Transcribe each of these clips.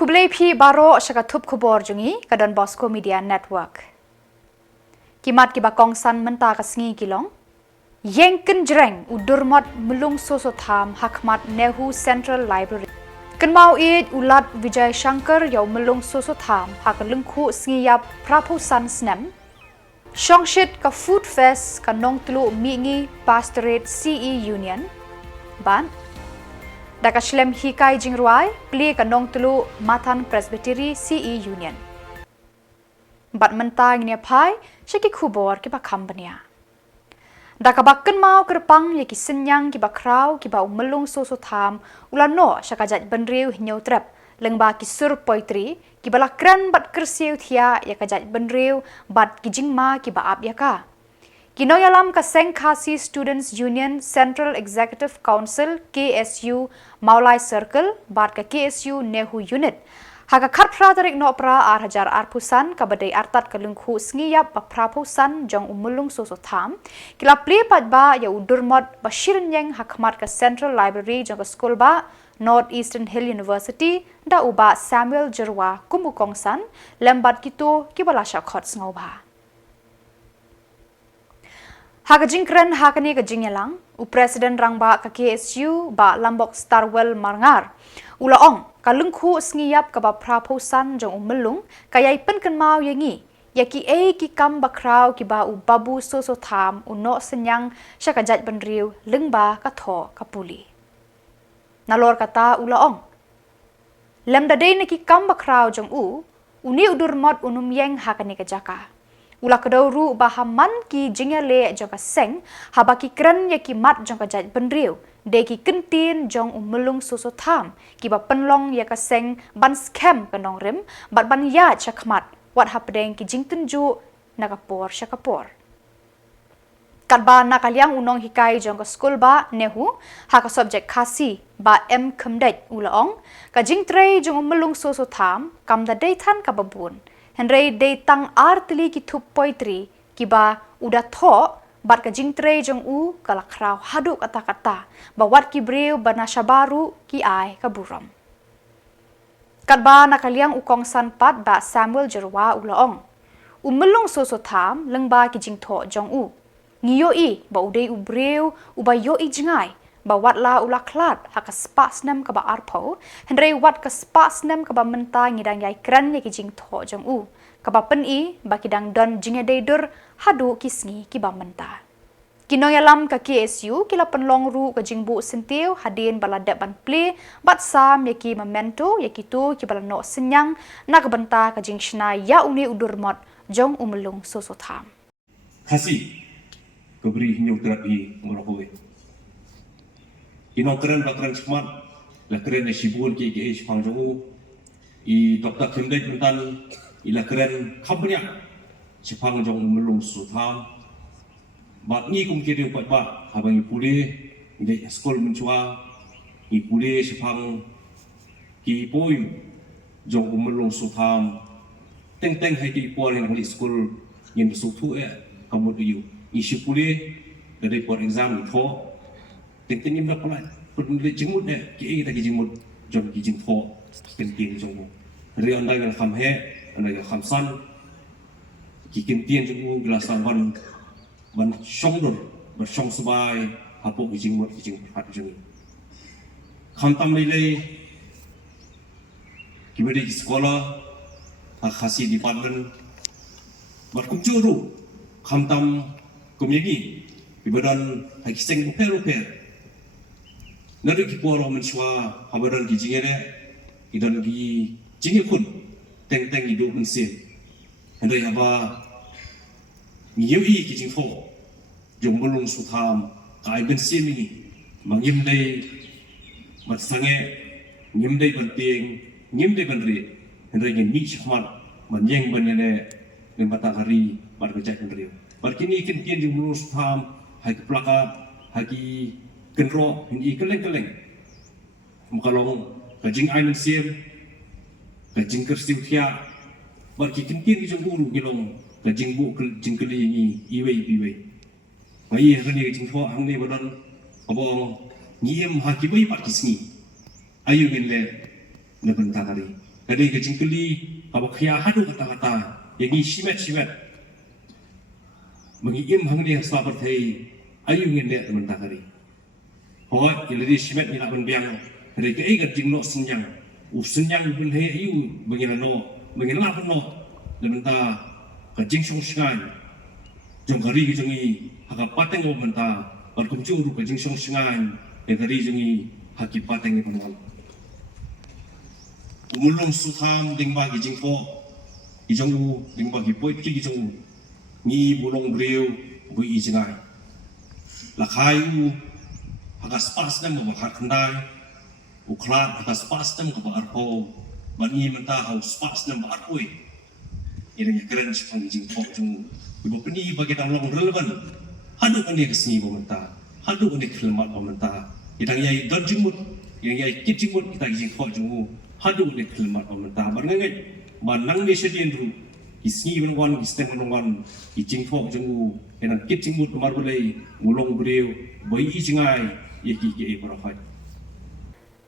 Kublepi baro syakatup Khuborjylla ke Donbosco Media Network. Kimat kiba kongsan menta kasngi kilong. Yengken jreng udurmat melung sosotham hakmat NEHU Central Library. Kenmau id ulat Vijay Shankar yau melung sosotham hak lengku sngiap prapusan snem. Shongshit ka food fest ka nong tulu mingi pastorate CE Union. Ban Daka Shlem hikai jingruai pli ka nong tulu matan presbytery CE Union. Bat menta ngine pai syaki Khubor kiba kambania. Daka bakken mau kerpang yaki senyang kiba krau kiba umelung sosotham ulano syakajat benriu hinyau trep lengba kisur poetry kiba lakran bat kersiu thia yakajat benriu bat kijingma kiba ap yaka. Kinoyalam kaseng khasi Students Union Central Executive Council KSU Maulai Circle bat ka KSU NEHU Unit. Haga kharpra tarik Nohprah hajar arpusan kabadai artat kalungku sngiap ba prapusan jong umulung sosotham kila pli patba ya udurmot bashirin yang hakmat ka Central Library jong ka school ba Northeastern Hill University da uba Samuel Jylla kumukongsan lembat kitu kibalasha khot sngoba. Haga jingkren hakani ka Jylla u President rangba ka KSU ba Lambok Starwell Marngar ulaong kalungku sngiap ka ba prapusan jong umelung kayai penken mau yangi yaki ki kam bakrau ki ba u babu sosotham uno senyang syakajat benriu lengba ka tho ka puli nalor kata ulaong lemda dei ki kam bakrau jong uni udurmot unum yeng hakani ka jaka ula kedauru bahaman ki Jylla jong ka seng habaki kren yaki mat jong ka jat benriu deki kentin jong umelung sosotham kiba penlong ya kaseng ban scam kanong rim bat ban ya chakmat wat hapdeng ki jingtenju nakapor syakapor kadba nakaliang unong hikai jong ka school ba NEHU haka subject khasi ba kemdet ulaong ka jingtrei jong umelung sosotham kamda deitan ka babun henrei deitang artli ki thup poetry kiba uda tho bat ka jingtrei jong kalakrau hadu kata-kata bawat ki breu banasya baru ki ai kaburam. Kadba nakaliang ukong sanpat ba Samuel Jylla ulaong. Umelung sosotham lengba ki jingtho jong Ngiyo ba udei breu uba yo jingai bawat la ulaklat haka spasnem ka ba arpo henrei wat ka spasnem ka ba menta ngidang yai kran ki jingtho jong kaba pen bakidang don jingedeidur hadu kisngi kiba menta. Kinoyalam ka KSU kila penlong ru ka jingbu sentiu hadin baladap ban ple bat sam yaki memento yaki tu kibala no senyang nak benta ka jingshna ya uni udurmot jong umelung sosotham. Khasi keberi hinyau terapi ngorokowe. Kino keren bakran semat la keren na shibun ki shpang jongu I doktor kendai mentan ila keren kampanya sepang jong melung sutham bat ni kum kiri upat ba habang ipule ide skol mencua ipule sepang ki poi jong melung sutham teng hai ki por yang di skol yang suktu kamu tu isipule dari por exam tho teng im dak pala pun jingmut ki ta ki jingmut jong ki jing tho teng jong ri andai ngal kham he andai kham san ki tien jong glasan ban shongdor ban shong sabai hapo ki jing phat jong kham tam lei ki beri ki sekolah khasi department bat kum juru kham tam komyegi ibadan hakiseng per nari ki poro menchwa habadan ki jingere idan ki jingekun teng idu mensin handai haba ngiyi ki jingfo jongbulung sutham kai bensin ni mangim dei matsange ngim dei penting ngim dei bandri handai ni chmat manyeng banene lembata hari bar kejak bandri bar kini kin jongbulung sutham hai plakat hagi kenro ni keleng mukalong kajing ai mensim kajing kersiu thia bar ki kin jong uru gilong kajing bu jing keli ni iwei ngai hani jing tho ang ne badan abong ngiem ha ki bai pat kisni ayu min le na bentang hari Kali kejing keli kabak khia hadu kata-kata yang ni simet mengiim hang dia sabar thei ayu ngende teman takari. Hoi iladi simet ni nak benbiang dari ke ikat jing no senyang senyang pun hei ayu mengina pun no teman ta kejing song sngai jong kari kejengi haka pateng ko menta berkumcu ru kejing song sngai yang kari jengi haki pateng ni pun umulong sutham ding ba gi jingpo ijong u ding ba gi poi ki gi jong ni bulong breu bu i jingai la khai u haga spas nam ba har khandai u khla haga spas nam ka ba arpo ban ni menta hau spas nam ba arpoi ini ni keren sepang gi jingpo jong ibu peni bagi dang long relevan hadu kan dia kesini ba menta hadu kan dia kelmat ba menta idang yai don jimut yang yai kit jimut kita gi jingpo jong hadu ni kelmat pemerintah bernangai manang di sedian dulu isni benwan istem benwan ijing fok jengu enan kit jingmut kemar boleh ngulong beriu bayi jingai yeki berafai.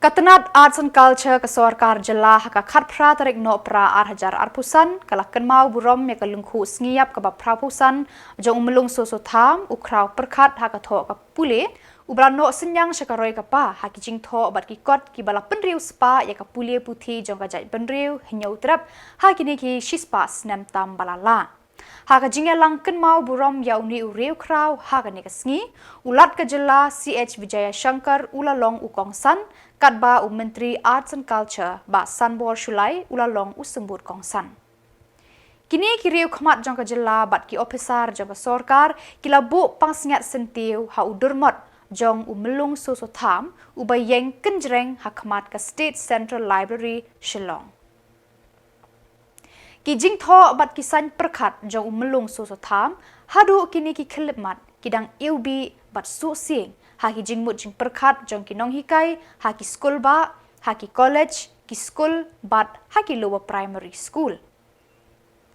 Katenat Arts and Culture ke Sorkar Jylla haka khatpra tarik Nohprah arhajar arpusan kalak kenmau burom ya kalungku sngiyap ke prapusan jong melung soso tham ukraw perkhat haka tho ka pule ubrano senyang syakaroi kapa haki jing tho bat ki kot ki bala penriu spa ya ka pule puthi jong ka jai penriu henyau trap haki ni ki shispas nam tam balala haka jingya lang kenmau burom ya uni ureu kraw haka ni ka sngi ulat ka Jylla CH Vijaya Shankar ulalong ukongsan Kadba Menteri Arts and Culture ba Sanbor Shulai ulalong usembut kongsan. Kini kiriu khmat jong ka Jylla bat ki officer jong ka sorkar kila bu pangsingat sentiu ha udurmot jong melung soso tham ubayeng kenjreng ha khmat ka State Central Library Shillong. Ki jing tho bat kisan perkhat jong melung soso tham hadu kini ki khlipmat kidang iubi bat su sing haki jingmut jing perkhat jong ki nong hikai haki school ba haki college ki school bat haki lower primary school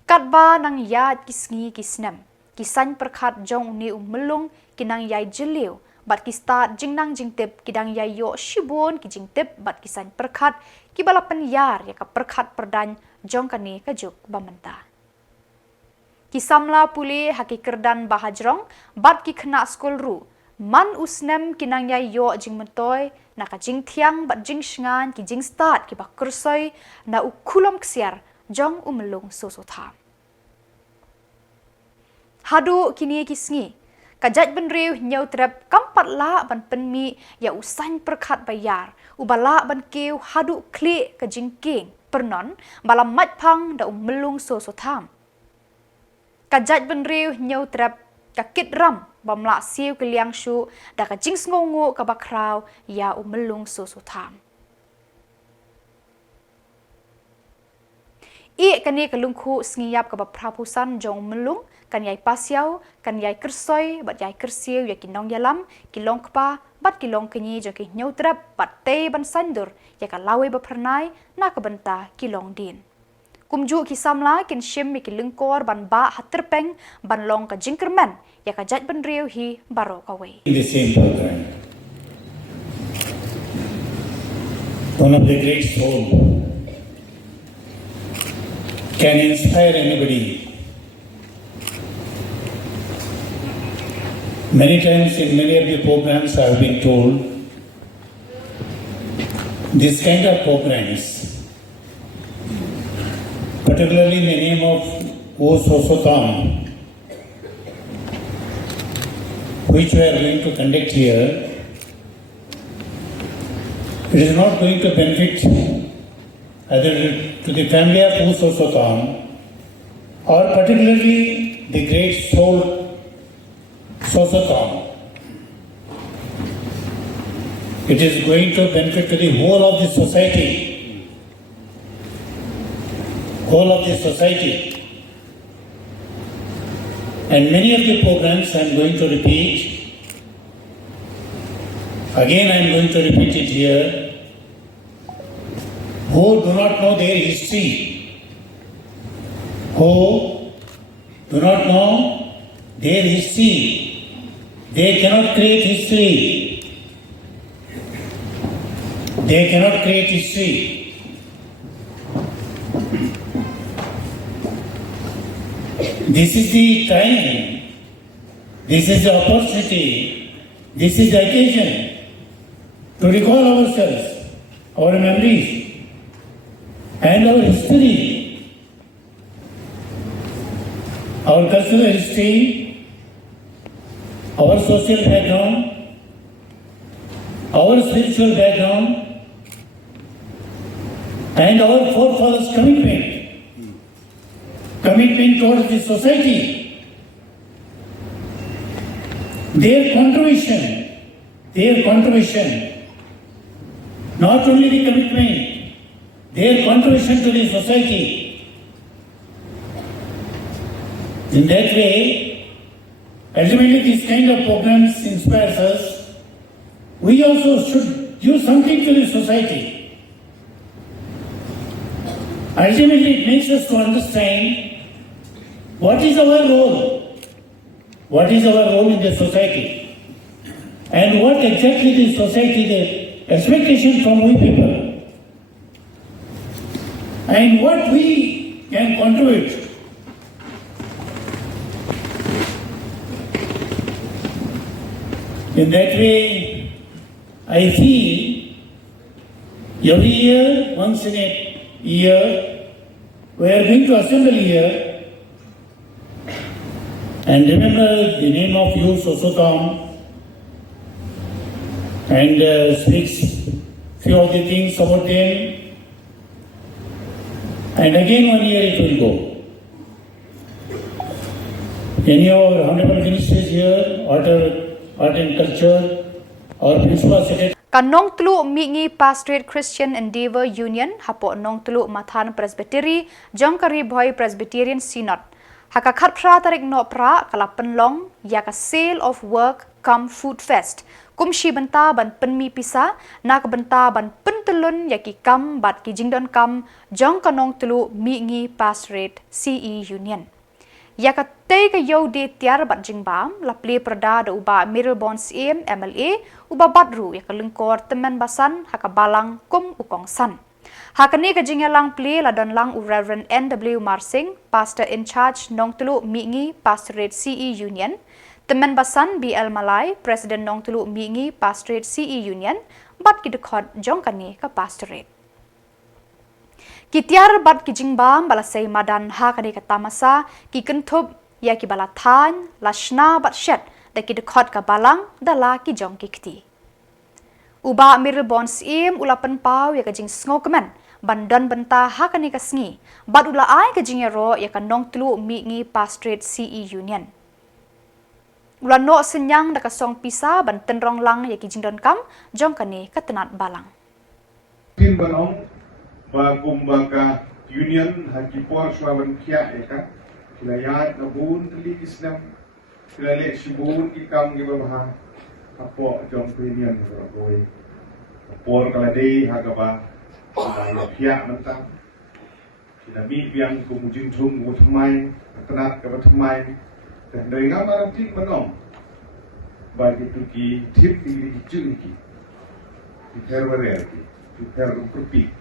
katba nang yat ki sngi ki snem kisan perkhat jong ni melung kinang yai jeliu bat ki start jingnang jingtip kidang yai yo shibon ki jingtip bat kisan perkhat ki balapan yar ya ka perkhat perdan jong kani ka juk bamenta ki Samla puli haki kerdan bahajrong bat ki khna school ru man usnem kinang yai yo jing mentoi na ka jing thiang bat jing shngan ki jing start ki ba kursoi na ukulom ksiar jong umelung soso tha hadu kini ki sngi kajat benriu nyau trap kampat la ban penmi ya usan perkhat bayar ubala ban keu hadu kli ka jing king pernon balam mat phang da umelung soso tham kajat benriu nyau trap kakit ram bamla siu keliang shu da ka jing ngongu ka bakraw ya umelung soso tham I kani kalungku sngiyap ka prapusan jong melung kan yai pasiau kan yai kersoi bat yai kersiu ya kinong yalam kilong kpa bat kilong kenyi jong ki nyautrap bat te ban sandur ya ka lawe ba pernai na ka benta kilong din kumju ki Samla kin shim mi kilungkor ban ba haterpeng ban long ka jingkerman ya ka jat ban riu hi baro ka we in the same program. One of the great souls can inspire anybody. Many times in many of the programs I have been told, this kind of programs, particularly in the name of Sosotam, which we are going to conduct here, it is not going to benefit either to the family of Sosotam or particularly the great soul Sosotam. It is going to benefit to the whole of the society. Whole of the society. And many of the programs I am going to repeat. Again I am going to repeat it here. Who do not know their history, who do not know their history, they cannot create history. They cannot create history. This is the time, this is the opportunity, this is the occasion to recall ourselves, our memories, and our history, our cultural history, our social background, our spiritual background, and our forefathers' commitment towards the society, their contribution, not only the commitment, their contribution to the society. In that way, ultimately this kind of programs inspires us. We also should do something to the society. Ultimately, it makes us to understand what is our role in the society, and what exactly the society, the expectation from we people, and what we can contribute. In that way, I feel every year, once in a year, we are going to assemble here and remember the name of you, Sosotam, and speaks few of the things about them. And again 1 year it will go. Any of our honorable ministers here, art and culture, our principal secretary. Kanong tulu mingi Pastorate Christian Endeavor Union hapo nong tulu Mathan Presbytery Jongkari Boy Presbyterian Synod. Haka khatpra tarik Nohprah kala penlong yaka sale of work come food fest. Kum shi benta ban penmi pisa nak benta ban pentelun yaki kam bat ki jingdon kam jong kanong tulu mingi Pastorate CE Union. Yaka tei ka yo de tiar bat jingbam la ple perda da uba Mirror CM MLA uba badru yaka lengkor temen basan haka balang kum ukong san. Hakani ka jingyalang ple la don lang u Reverend NW Marsing, pastor in charge nong tulu mingi Pastorate CE Union, temen basan BL Malay, president nong tulu mingi Pastorate CE Union, bat ki dekhot jongkani ka pastorate. Kitiar bat ki jingbam balasay madan hakani ka tamasa ki kentup ya ki balatan lashna bat shet da ki dekhot ka balang dala ki jong ki kti. Uba Mirror CM ulapan pau ya ka jing sngokemen bandan benta hakani ka sngi bat ula ai ka jing yaro ya ka nong tulu mingi Pastorate CE Union. Ula no senyang da ka song pisa ban tenrong lang ya ki jing don kam jongkani ka tenat balang. Tin banong ba kumbaga union hakipor swaban kia eka kilayat nabun tali kisnam kilale shibun ikam gibah apo jong union beragoi por kalade hagaba daya kia mentang kinami biang kumujin thum utmai tenat ka batmai dan dari ngamaran tin banong bagi tuki tip di jungki di terware di terumpi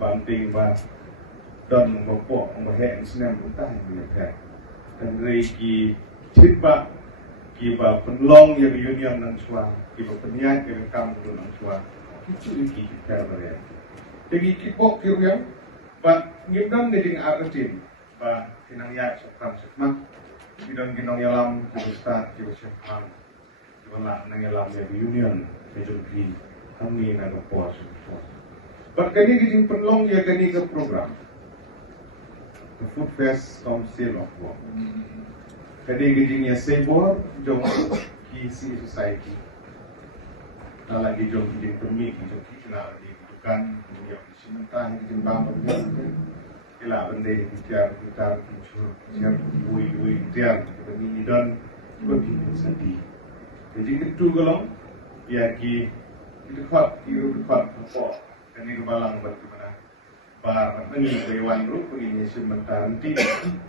banting ba don ngopo nghe snam utah ni ka dan reiki tiba kiba penlong yang union nang swa kiba penyan yang kam nang swa kicu iki ka bare jadi kipok kiryang ba ngimdam ding artin ba kinangya sokram sekmak sidon ginong yalam kibusta kibushan kibala nang yalam yang union mejoki kami nang puas Berkini kita perlong ya kini ke program the Food Fest Council of Work. Kini kita sebor jom kisi society. Kalau lagi jom kita permi kita kenal di bukan dunia sementara kita bangun kita benda kita cur siap wui tiar kita ni dan bagi sedih. Jadi itu kalau ya kita kuat apa ini kebalang bagaimana bar ini dewan ru ini sementara nanti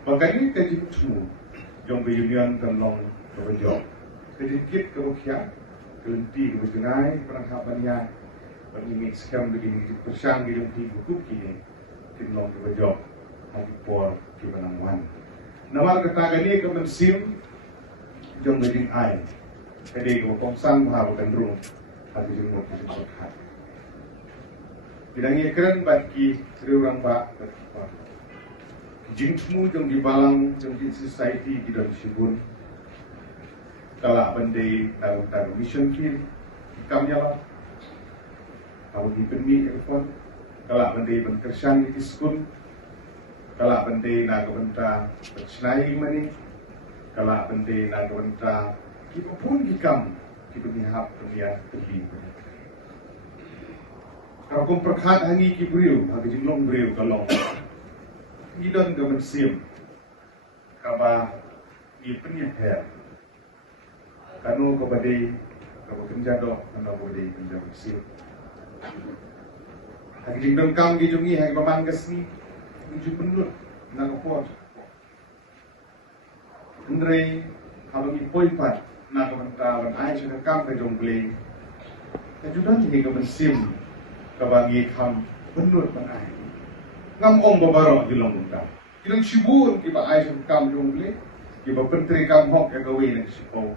bagaimana kita cuma jom union tolong berjog sedikit kerugian kelenti kebenaran perangkapannya bagi mix kam begini persang di dalam hukum kini tolong berjog hati por kebenaran Nawar ketagani ke mensim jong ngajing ai. Jadi ko kongsan bahwa kendrung hati jeng mo kisah hat. Bidangi keren bagi riurang ba jing mu jong di balang jong di society di dalam sibun. Kalau bandai taruh mission field ikamnya lah. Kalau di penmi ekor. Kalau bandai berkersan di school. Kalau bende nak benda bersenai mani, kalau bende nak benda kita pun hikam kita mihap dunia terli. Kalau kau perkat hangi kibriu, hagi jinglong briu kalong, gilon gaman sim, kaba ipenya her, kanu kabade kaba kenjado, kanu kabade kenjado sim. Hagi jinglong kam gijungi hagi pamangkas ni. Tujuh penut nak kuat. Andre kalau ipoi pat nak mentawan ai sudah kam ke jongble. Kejudan ni ke mensim ke bagi kam penut panai. Ngam ong babaro di long ta. Kirang sibun ki ba ai sudah kam jongble. Ki ba pentri kam hok ya gawe nak sipo.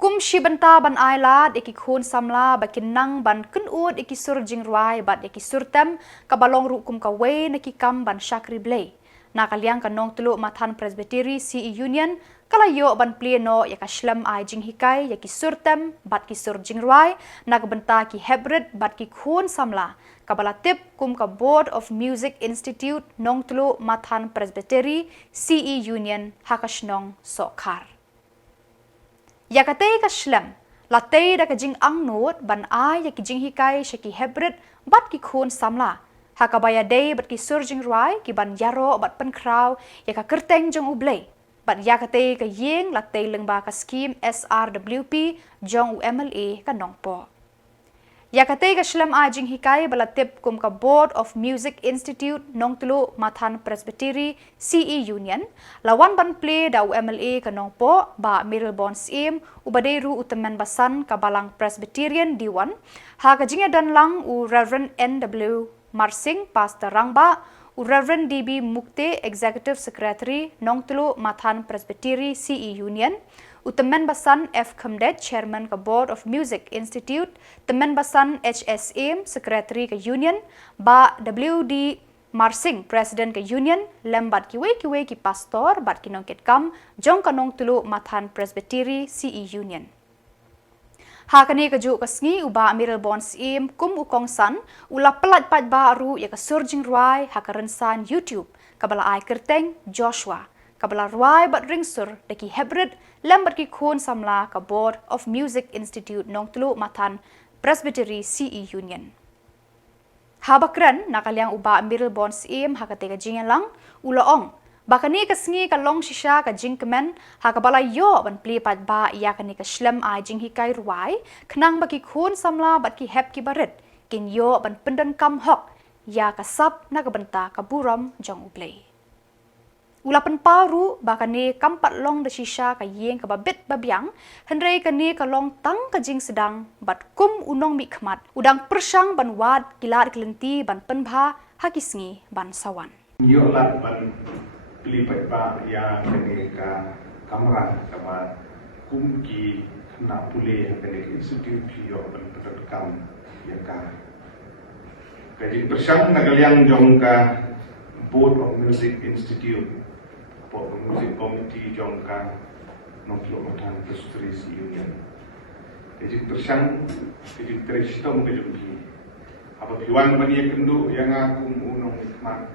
Kum shibanta ban ailad eki khun samla bakin nang ban kunut eki sur jingruai bat eki surtem kabalong ru kum kawe neki kam ban shakri blay na kalyang kanong tulu mathan presbytery CE Union kalayo ban pleno yaka shlam ai jing hikai yaki surtem bat ki sur jingruai na kabenta ki hebred bat ki khun samla kabalatip kum ka Board of Music Institute nong tulu mathan presbytery CE Union hakashnong sokar. Yakatay ka shlam, latay da ka jing ang noot ban ay ya ki jing hikay siya ki hebred bat ki khun samla. Hakabaya day bat ki surging ruay ki ban yaro bat pan kraw ya ka kerteng jong ublay. Bat yakatay ka ying latay lang ba ka scheme SRWP jong UMLA ka Nohprah. Yakatay ka shlam ay jing hikay balatip kum ka Board of Music Institute nong tulu mathan presbytery CE Union lawan ban play da UMLA ka Nohprah ba Middle Bonds im ubadeiru utamen basan ka balang Presbyterian Diwan ha ka jingya dan lang u Reverend NW Marsing Pastor Rangba u Reverend dbmnTv Executive Secretary nong tulu mathan presbytery CE Union Utamen Basan F. Khumdet, Chairman ka Board of Music Institute, Temen Basan HSM, Secretary ka Union, ba WD Marsing, President ka Union, lembat kiwe ki Pastor, bat kinongkit kam, jong kanong tulu mathan Presbytery CE Union. Hakani ka ju kasngi uba Middle Bonds im kum ukong san, ula pelat pat baru ya ka surging ruai hakarensan YouTube, kabala ay kerteng Joshua. Kabala ruai bat ringsur deki hebred lembat ki khun samla ka Board of Music Institute nong tulu mathan Presbytery CE Union. Habakran nakalyang uba Middle Bonds im hakate ka jingyan lang ulaong bakani kasngi ka long shisha ka jingkemen hakabala yo ban plipat ba iya kani ka shlem ai jing hikai ruai khnang baki khun samla bat ki hep ki baret kin yo ban pendan kam hok ya ka sap na ka benta ka buram jong uplay. Ulapan paru bakani kampat long de shisha ka yeng ka babit babyang hendrei kani ka long tang ka jing sedang bat kum unong mi khmat udang persang ban wad kilat kelenti ban penbha hakisngi ban sawan. Yo lat ban pelipat ba ya kene ka kamera kama kum ki na pule kene ki institute yo ban petekam ya ka kajing persang nagaliang jong ka Board of Music Institute Board of Music Committee jong ka Nohprah mathan Presbytery Union kajing persang kajing teristong kajing ki apa piwan bani kendu yang aku unong hikmat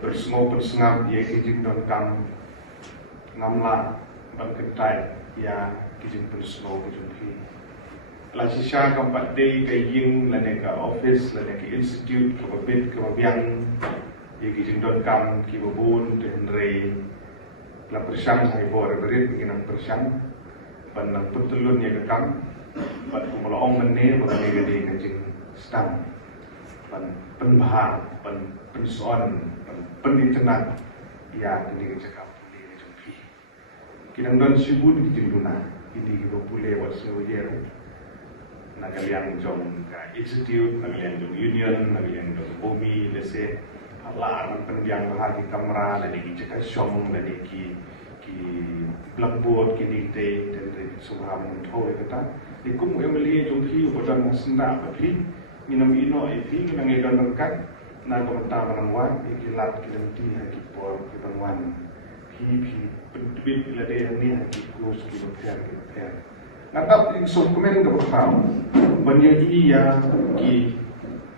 bersmo persengap ya kijing don kam ngamla berketai ya kijing bersmo kijing ki la sisa kampat day kaying lane ka office lane ka institute ka babit ka babyang ya kijing don kam ki babun den rei la persang sai bor berit kinang persang ban nang putulun ya ka kam ban kumalaong menne ba ni gadi kijing stam ban penbahar ban pensoan pendidikan ya ini cakap ini jumpi kita don sibun kita luna ini kita boleh buat semuanya nak kalian jom institute nak kalian jom union nak kalian jom bumi lese Laran pendiang bahagi kamera dan di jika syong dan di blackboard ki dikte dan di subham thoi kata di kum yang meli jongki bodan senda api minum ino api minang edan kan na kamta manangwan ikilat kilenti haki por kibanwan pi bit la de ni haki kus ki per natap ing som komen do kham banya iya ki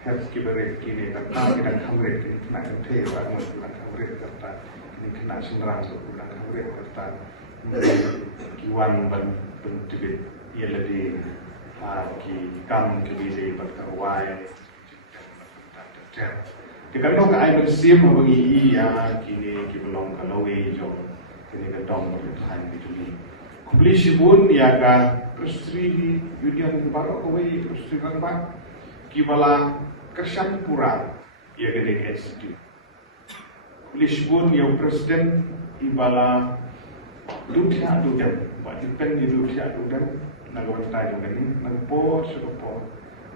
have given kini kata kita kamret kini kena tewa kena kamret kata kini kena senderang kena kamret kata kiwan bentuk ia lebih ki kam kebiri berkawai kita tahu ke air bersih mengi ia kini belum kalau jo kini kedong berthai bituli kubli sibun ia ka prestri union baru kawai prestri rangba kibala Kersan pura ia gedek SD. Lisbon yang presiden ibala dutia dudam, wajib pen di dutia dudam, nagawan tayo gani, nagpo surupo,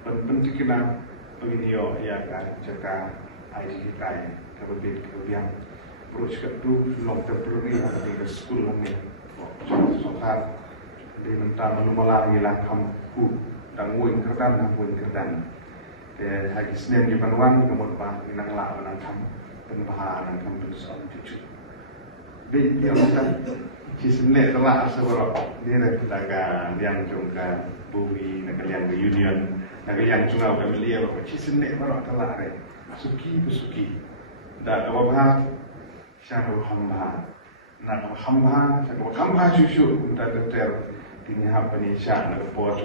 pentikina penginiyo ia kan jaka ICT kai, kababit kabiang, terus kedua long temporary ada di sekolah ni, sokat di mentah menumala hilang kampu, dan win kerdan. Hari Senin di Banwan kemudian minang la menang kam penbaharan kam bersama cucu. Dia kita Senin telah seberapa dia nak dagang yang jungka bumi negalian ke union negalian cungau family apa Senin baru telah re suki dah apa syarul hamba nak hamba cucu untuk detail ini apa ni syar nak report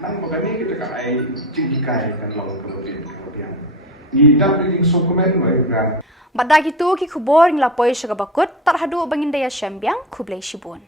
nang magani kita kai cingkai kan long kemudian ni dah reading dokumen mereka Badagi tu ki Khubor ngilapoi syagabakut tarhadu bangindaya syambiang Khublai Shibun.